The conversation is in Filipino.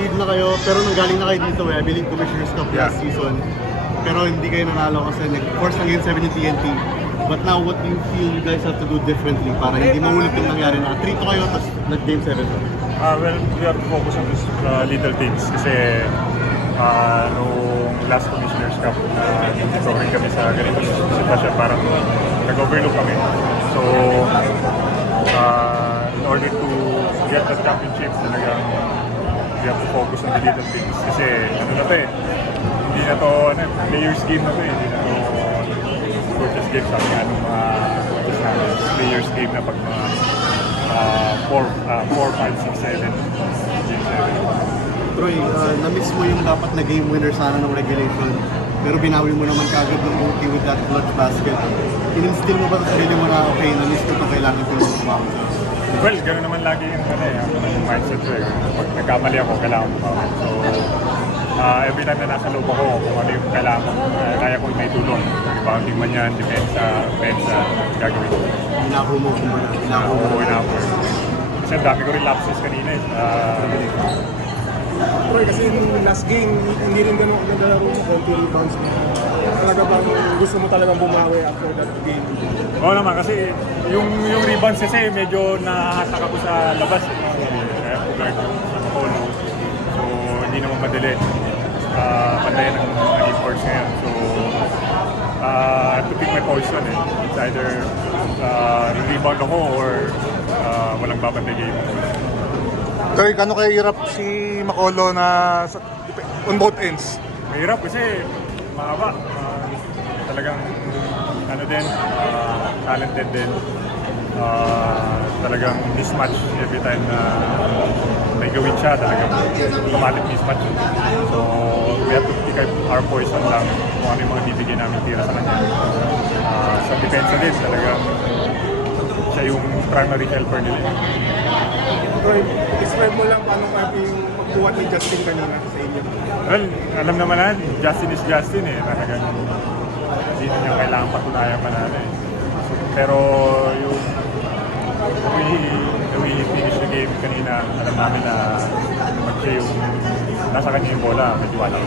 lead na kayo, pero nanggaling na kayo dito I believe Commissioner's Cup last season. Pero hindi kayo nanalo kasi nag-force ng Game 7 yung TNT. But now, what do you feel you guys have to do differently para hindi maulit yung nangyari na 3-2 kayo tapos nag-Game 7 to? Well, we have to focus on these little things kasi nung last Commissioner's Cup dito rin kami sa ganito sitwasyon, parang nag-overlook kami. So, in order to get the championship, talagang we have to focus on the little things kasi ano na to hindi na to players game na to hindi na to coaches game, sabi nga nung players game na pag mga 4, 5, 6, 7 game 7. Troy, na-miss mo yung dapat na game winner sana ng regulation, pero binawi mo naman kagad ng OT with that clutch basket. In-instill mo ba sa sarili mo na okay, na-miss ko ito, kailangan ko lang kumakas? Well, gano'n naman lagi yung mindset ko Pag nagkamali ako, kailangan ko kumakas. So, every time na nasa loob ako, kung ano yung kailangan ko, kaya ko may tulong. Rebounding man yan, depensa, gagawin ko. Inako mo kung ba? Inako mo. Inako. Kasi ang dami ko rin lapses kanina Troy, kasi yung last game, hindi rin ganun naglalaro mo, konti rebounds mo. Talaga bang gusto mo talagang bumawi after that game? Oo naman, kasi yung rebounds kasi medyo nahatak ako sa labas. Kaya po guard yung polo. So, hindi naman madali. Pandayan ng imports ngayon. So, I have to pick my poison It's either rebound ako or walang babantay game. Kaya kano kaya hirap si Makolo na on both ends? Mahirap kasi mahaba. Talagang ano din, talented din. Talagang mismatch every time na may gawin siya, talagang automatic mismatch. So we have to pick our poison lang kung ano yung mga bibigyan namin tira sa kanya. Sa depensa din, talagang siya yung primary helper nila. Troy, describe mo lang paano kaya yung pagbuhat ni Justin kanina sa inyo. Well, alam naman na, Justin is Justin Talagang hindi na niya kailangan patunayan pa natin. Pero yung we finish the game kanina, alam namin na siya yung nasa kanya yung bola, medyo wala.